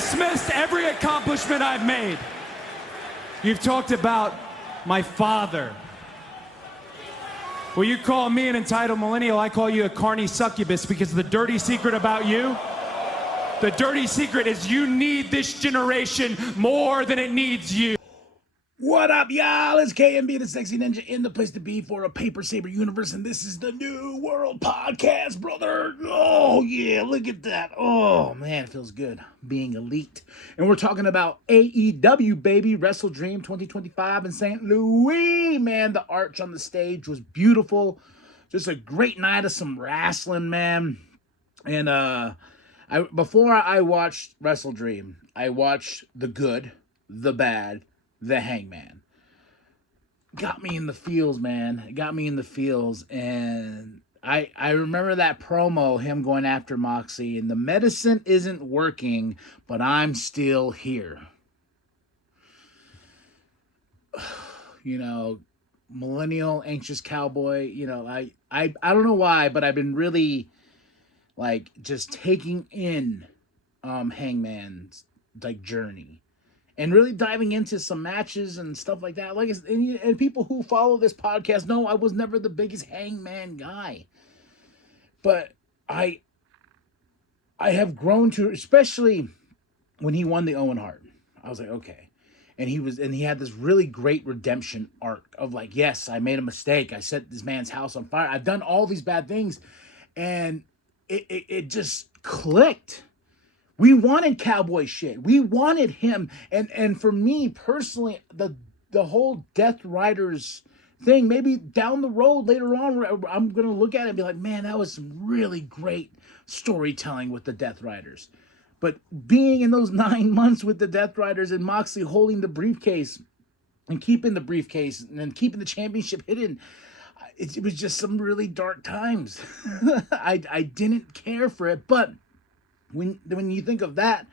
dismissed every accomplishment I've made. You've talked about my father. Well, you call me an entitled millennial, I call you a carny succubus, because the dirty secret about you, the dirty secret is you need this generation more than it needs you. What up, y'all? It's KMB, the Sexy Ninja, in the place to be for a Paper Saber universe, and this is the New World Podcast, brother. Oh, yeah, look at that. Oh, man, it feels good being elite. And we're talking about AEW, baby, WrestleDream 2025 in St. Louis. Man, the arch on the stage was beautiful. Just a great night of some wrestling, man. And before I watched WrestleDream, I watched The Good, The Bad, The Hangman. Got me in the feels, man. It got me in the feels. And I remember that promo, him going after Moxley, and the medicine isn't working, but I'm still here. You know, millennial, anxious cowboy, you know, I don't know why, but I've been really like just taking in Hangman's like journey. And really diving into some matches and stuff like that. And people who follow this podcast know I was never the biggest Hangman guy. But I have grown to, especially when he won the Owen Hart. I was like, okay. And he had this really great redemption arc of like, yes, I made a mistake. I set this man's house on fire. I've done all these bad things. And it just clicked. We wanted cowboy shit. We wanted him. And for me personally, the whole Death Riders thing, maybe down the road later on, I'm going to look at it and be like, man, that was some really great storytelling with the Death Riders. But being in those 9 months with the Death Riders and Moxley holding the briefcase and keeping the briefcase and then keeping the championship hidden, it was just some really dark times. I didn't care for it, but when you think of that,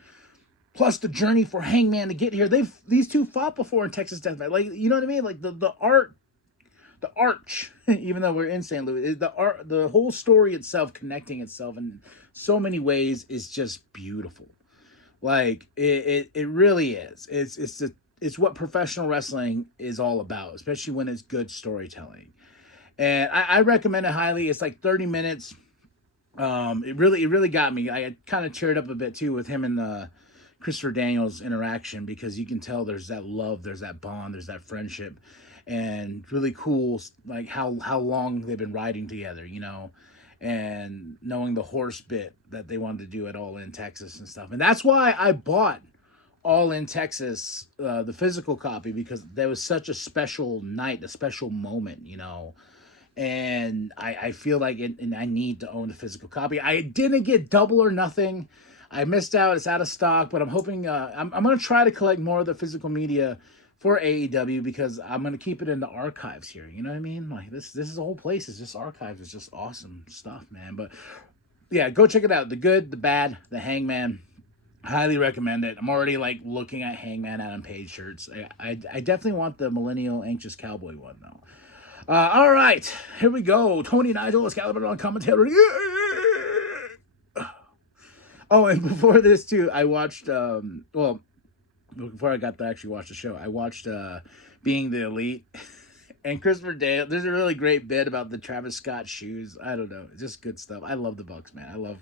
plus the journey for Hangman to get here, these two fought before in Texas Deathmatch. Like, you know what I mean? Like the arch, even though we're in St. Louis, the whole story itself, connecting itself in so many ways, is just beautiful. Like it really is. It's what professional wrestling is all about, especially when it's good storytelling. And I recommend it highly. It's like 30 minutes. It really got me. I kind of cheered up a bit too with him and Christopher Daniels' interaction, because you can tell there's that love, there's that bond, there's that friendship, and really cool, like how long they've been riding together, you know, and knowing the horse bit that they wanted to do at All In Texas and stuff. And that's why I bought All In Texas, the physical copy, because there was such a special night, a special moment, you know. And I feel like and I need to own the physical copy. I didn't get Double or Nothing. I missed out. It's out of stock, but I'm hoping I'm going to try to collect more of the physical media for AEW, because I'm going to keep it in the archives here. You know what I mean? Like this is the whole place. It's just archives. It's just awesome stuff, man. But yeah, go check it out. The Good, The Bad, The Hangman. Highly recommend it. I'm already like looking at Hangman Adam Page shirts. I definitely want the Millennial Anxious Cowboy one though. All right, here we go. Tony Nigel, Excalibur on commentary. Oh, and before this too, I watched. Before I got to actually watch the show, I watched Being the Elite, and Christopher Dale. There's a really great bit about the Travis Scott shoes. I don't know, it's just good stuff. I love the Bucks, man.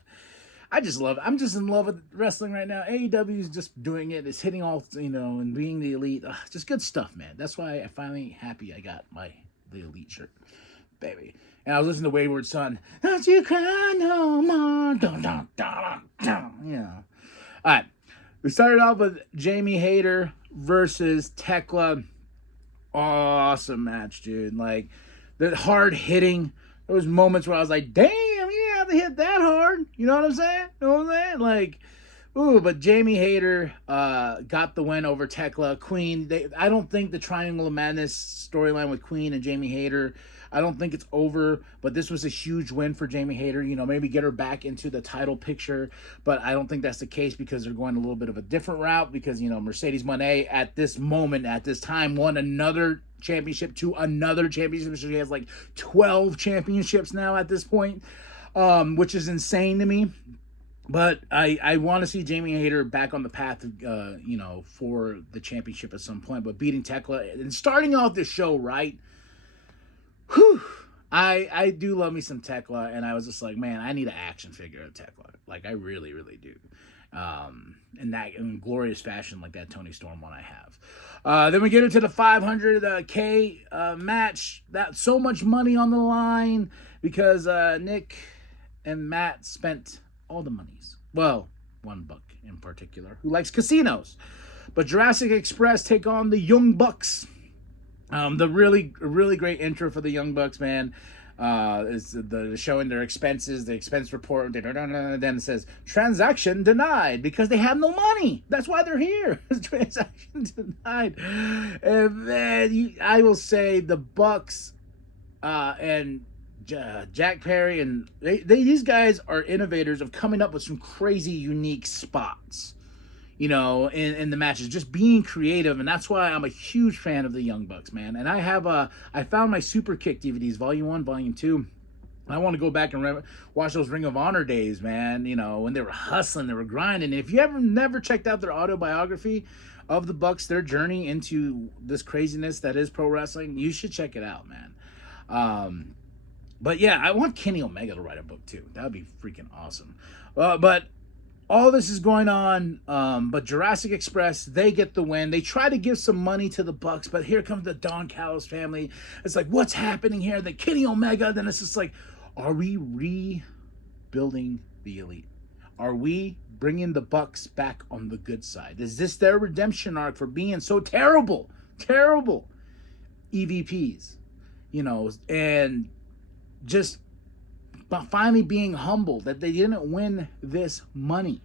I'm just in love with wrestling right now. AEW is just doing it. It's hitting all, you know, and Being the Elite. Just good stuff, man. That's why I'm finally happy I got the Elite shirt, baby. And I was listening to Wayward Son. Don't you cry no more. Dun, dun, dun, dun. You know. All right. We started off with Jamie Hayter versus Tekla. Awesome match, dude. Like, the hard hitting. There was moments where I was like, damn, you didn't have to hit that hard. You know what I'm saying? You know what I'm saying? Like, ooh, but Jamie Hayter got the win over Tekla. Queen, I don't think the Triangle of Madness storyline with Queen and Jamie Hayter, I don't think it's over, but this was a huge win for Jamie Hayter. You know, maybe get her back into the title picture, but I don't think that's the case, because they're going a little bit of a different route, because, you know, Mercedes Moné at this moment, at this time, won another championship to another championship. She has like 12 championships now at this point, which is insane to me. But I want to see Jamie Hayter back on the path of, for the championship at some point. But beating Tekla and starting off the show right, whew, I do love me some Tekla, and I was just like, man, I need an action figure of Tekla. Like, I really, really do. In glorious fashion, like that Tony Storm one I have. Then we get into the 500K match. That so much money on the line because Nick and Matt spent all the monies. Well, one buck in particular who likes casinos. But Jurassic Express take on the Young Bucks. The really great intro for the Young Bucks, man. Is the showing their expenses, the expense report. Then it says transaction denied because they have no money. That's why they're here. Transaction denied. And then I will say the Bucks and Jack Perry and these guys are innovators of coming up with some crazy unique spots. In the matches, just being creative, and that's why I'm a huge fan of the Young Bucks, man. And I found my Super Kick DVDs, Volume 1, Volume 2. I want to go back and watch those Ring of Honor days, man, when they were hustling, they were grinding. And if you never checked out their autobiography of the Bucks, their journey into this craziness that is pro wrestling, you should check it out, man. But yeah, I want Kenny Omega to write a book, too. That would be freaking awesome. But all this is going on, but Jurassic Express, they get the win. They try to give some money to the Bucks, but here comes the Don Callis family. It's like, what's happening here? The Kenny Omega. Then it's just like, are we rebuilding the Elite? Are we bringing the Bucks back on the good side? Is this their redemption arc for being so terrible EVPs? And just finally being humbled that they didn't win this money.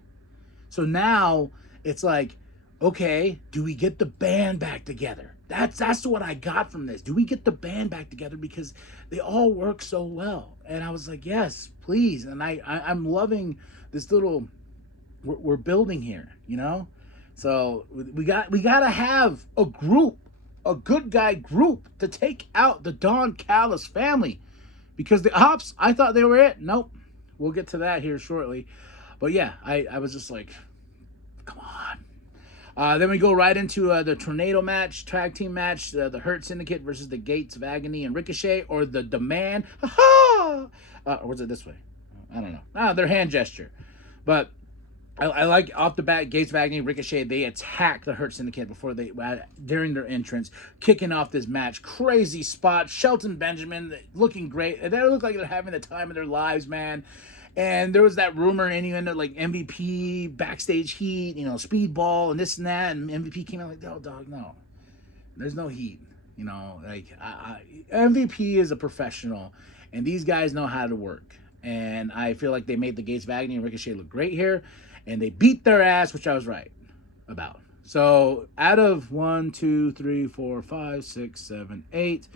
So now it's like, okay, do we get the band back together? That's what I got from this. Do we get the band back together? Because they all work so well. And I was like, yes, please. And I'm loving this little, we're building here, So we got to have a group, a good guy group to take out the Don Callis family. Because the Ops, I thought they were it. Nope. We'll get to that here shortly. But yeah, I was just like, come on. Then we go right into the Tornado match, tag team match, the Hurt Syndicate versus the Gates of Agony and Ricochet, or the Demand. Or was it this way? I don't know. Their hand gesture. But I like off the bat, Gates of Agony, Ricochet, they attack the Hurt Syndicate during their entrance, kicking off this match. Crazy spot. Shelton Benjamin looking great. They look like they're having the time of their lives, man. And there was that rumor and innuendo like MVP, backstage heat, speedball and this and that. And MVP came out like, oh, dog, no. There's no heat. MVP is a professional, and these guys know how to work. And I feel like they made the Gates of Agony and Ricochet look great here. And they beat their ass, which I was right about. So out of 1, 2, 3, 4, 5, 6, 7, 8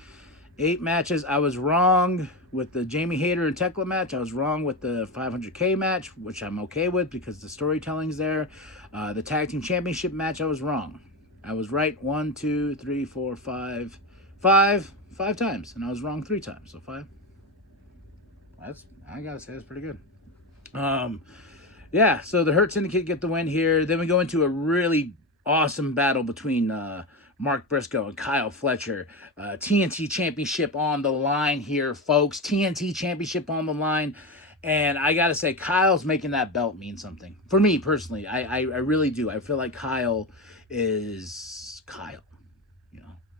matches, I was wrong with the Jamie Hayter and Tekla match. I was wrong with the 500K match, which I'm okay with because the storytelling's there. The tag team championship match, I was wrong. I was right 1, 2, 3, 4, 5 times, and I was wrong 3 times. So 5. I gotta say that's pretty good. Yeah, so the Hurt Syndicate get the win here. Then we go into a really awesome battle between Mark Briscoe and Kyle Fletcher. TNT Championship on the line here, folks. TNT Championship on the line. And I got to say, Kyle's making that belt mean something. For me, personally, I really do. I feel like Kyle is Kyle.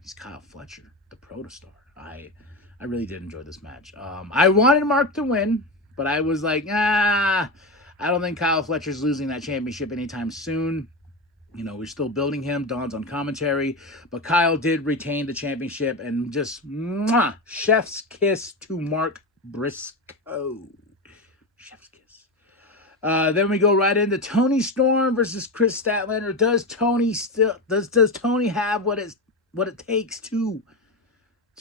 He's Kyle Fletcher, the protostar. I really did enjoy this match. I wanted Mark to win, but I was like, I don't think Kyle Fletcher's losing that championship anytime soon. We're still building him. Don's on commentary. But Kyle did retain the championship and just chef's kiss to Mark Briscoe. Chef's kiss. Then we go right into Tony Storm versus Chris Statlander. Does Tony have what it takes to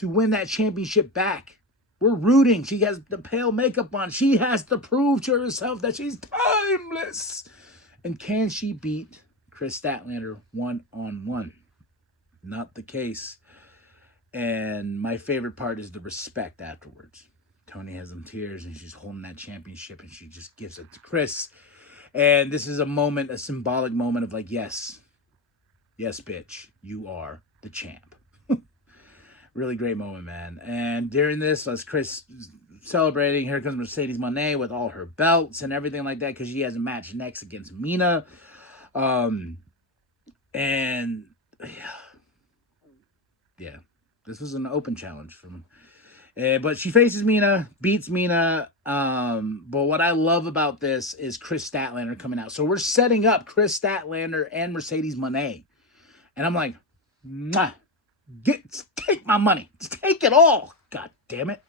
win that championship back? We're rooting. She has the pale makeup on. She has to prove to herself that she's timeless. And can she beat Chris Statlander one-on-one? Not the case. And my favorite part is the respect afterwards. Tony has some tears and she's holding that championship and she just gives it to Chris. And this is a moment, a symbolic moment of like, yes, bitch, you are the champ. Really great moment, man. And during this, as Chris celebrating, here comes Mercedes Moné with all her belts and everything like that, because she has a match next against Mina. And yeah, this was an open challenge from. But she faces Mina, beats Mina. But what I love about this is Chris Statlander coming out. So we're setting up Chris Statlander and Mercedes Moné. And I'm like, mwah, take my money. Just take it all. God damn it.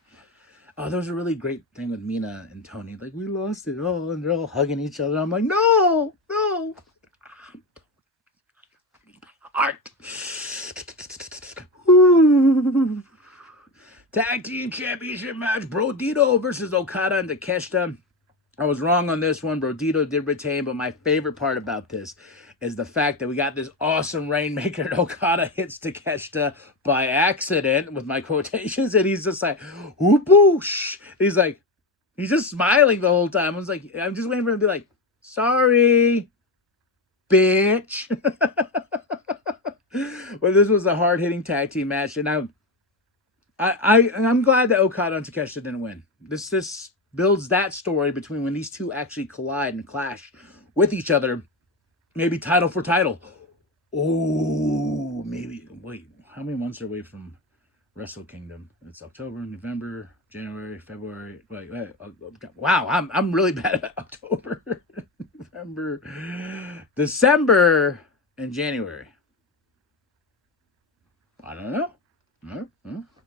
Oh, there was a really great thing with Mina and Tony. Like, we lost it all. And they're all hugging each other. I'm like, no. Art. Tag team championship match, Brodito versus Okada and Takeshita. I was wrong on this one. Brodito did retain, but my favorite part about this is the fact that we got this awesome Rainmaker and Okada hits Takeshita by accident with my quotations, and he's just like, whoopoosh. He's like, he's just smiling the whole time. I was like, I'm just waiting for him to be like, sorry, bitch. But this was a hard-hitting tag team match, and I'm glad that Okada and Takeshita didn't win. This builds that story between when these two actually collide and clash with each other. Maybe title for title. Oh, maybe. Wait, how many months are away from Wrestle Kingdom? It's October, November, January, February. Wait. Wow, I'm really bad at October, November, December, and January. I don't know.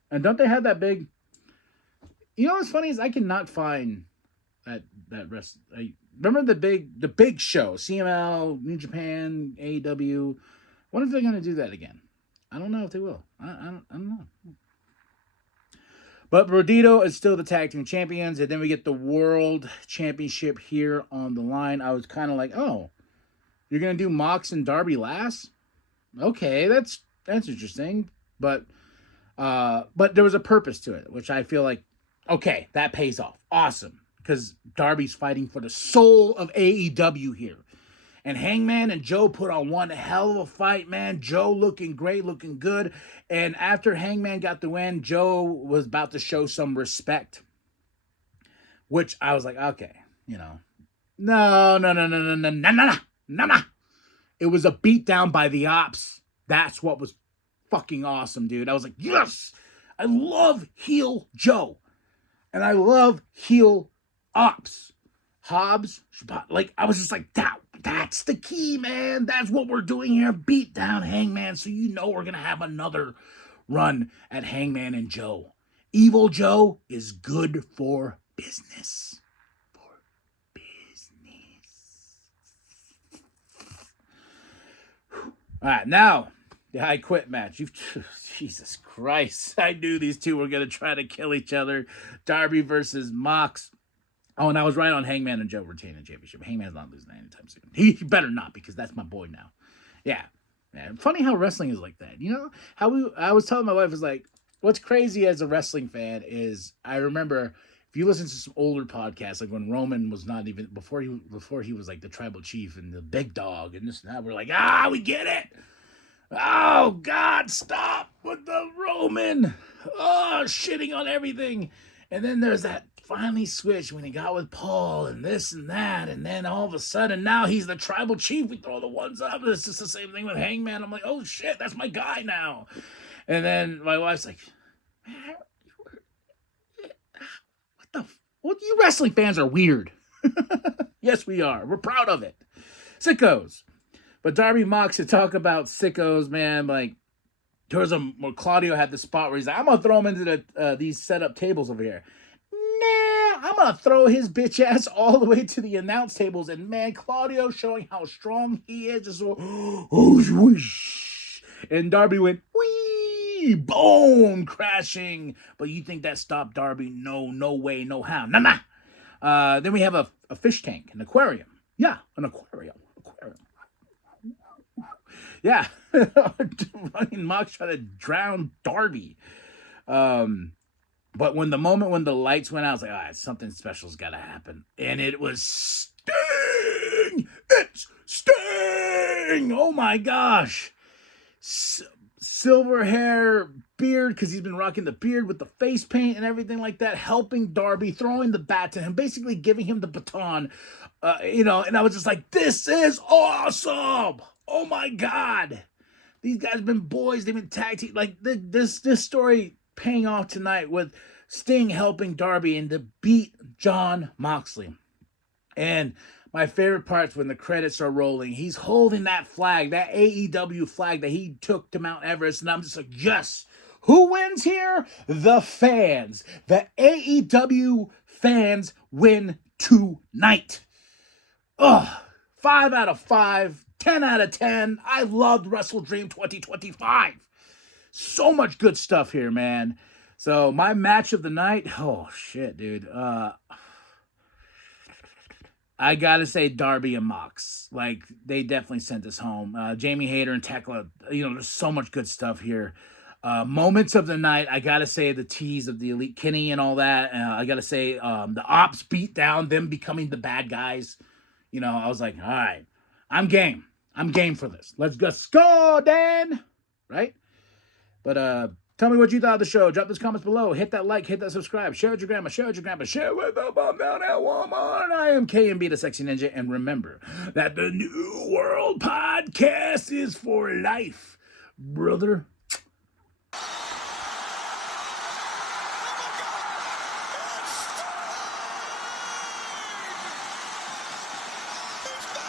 And don't they have that big? You know what's funny is I cannot find that rest. Remember the big show, CML, New Japan, AEW. When if they're gonna do that again? I don't know if they will. I don't know. But Brodito is still the tag team champions, and then we get the world championship here on the line. I was kind of like, oh, you're gonna do Mox and Darby last? Okay, that's interesting, but there was a purpose to it, which I feel like, okay, that pays off. Awesome. Because Darby's fighting for the soul of AEW here. And Hangman and Joe put on one hell of a fight, man. Joe looking great, looking good. And after Hangman got the win, Joe was about to show some respect. Which I was like, okay, No. It was a beatdown by the Ops. That's what was fucking awesome, dude. I was like, yes! I love heel Joe. And I love heel Ops. Hobbs, like, I was just like, that's the key, man. That's what we're doing here. Beat down Hangman, so we're going to have another run at Hangman and Joe. Evil Joe is good for business. All right, now, the I Quit match. Jesus Christ. I knew these two were going to try to kill each other. Darby versus Mox. Oh, and I was right on Hangman and Joe retaining the championship. Hangman's not losing anytime soon. He better not, because that's my boy now. Yeah. Funny how wrestling is like that. I was telling my wife, is like, what's crazy as a wrestling fan is, I remember, if you listen to some older podcasts, like when Roman was not even, before he was like the tribal chief and the big dog and this and that, we're like, we get it. Oh, God, stop with the Roman. Oh, shitting on everything. And then there's that finally switch when he got with Paul and this and that. And then all of a sudden, now he's the tribal chief. We throw the ones up. It's just the same thing with Hangman. I'm like, oh, shit, that's my guy now. And then my wife's like, what you wrestling fans are weird. Yes, we are. We're proud of it. Sickos. But Darby Mox to talk about sickos, man, like, there was where Claudio had the spot where he's like, I'm going to throw him into these set-up tables over here. Nah, I'm going to throw his bitch ass all the way to the announce tables. And, man, Claudio showing how strong he is. Just whoosh. And Darby went, whee, boom, crashing. But you think that stopped Darby? No way, no how. Nah. Then we have a fish tank, an aquarium. Yeah, an aquarium. Yeah, fucking Mox trying to drown Darby. But when the lights went out, I was like, all right, something special's got to happen. And it was Sting It's Sting! Oh my gosh. Silver hair, beard, because he's been rocking the beard with the face paint and everything like that, helping Darby, throwing the bat to him, basically giving him the baton, and I was just like, this is awesome! Oh my God! These guys have been boys, they've been tag team, like this story paying off tonight with Sting helping Darby and to beat Jon Moxley. And my favorite part's when the credits are rolling. He's holding that flag, that AEW flag that he took to Mount Everest. And I'm just like, yes. Who wins here? The fans. The AEW fans win tonight. Ugh. 5 out of 5. 10 out of 10. I loved WrestleDream 2025. So much good stuff here, man. So my match of the night. Oh, shit, dude. I gotta say Darby and Mox. Like, they definitely sent us home. Jamie Hayter and Tekla, there's so much good stuff here. Moments of the night, I gotta say the tease of the Elite Kenny and all that. I gotta say the Ops beat down, them becoming the bad guys. I was like, all right, I'm game. I'm game for this. Let's go, Dan! Right? But tell me what you thought of the show. Drop those comments below. Hit that like, hit that subscribe. Share with your grandma, share with your grandpa, share with the bum down at Walmart. I am KMB, the Sexy Ninja, and remember that the New World Podcast is for life, brother.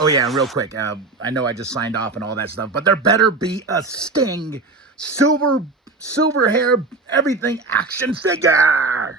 Oh yeah, and real quick, I know I just signed off and all that stuff, but there better be a Sting silver hair, everything action figure.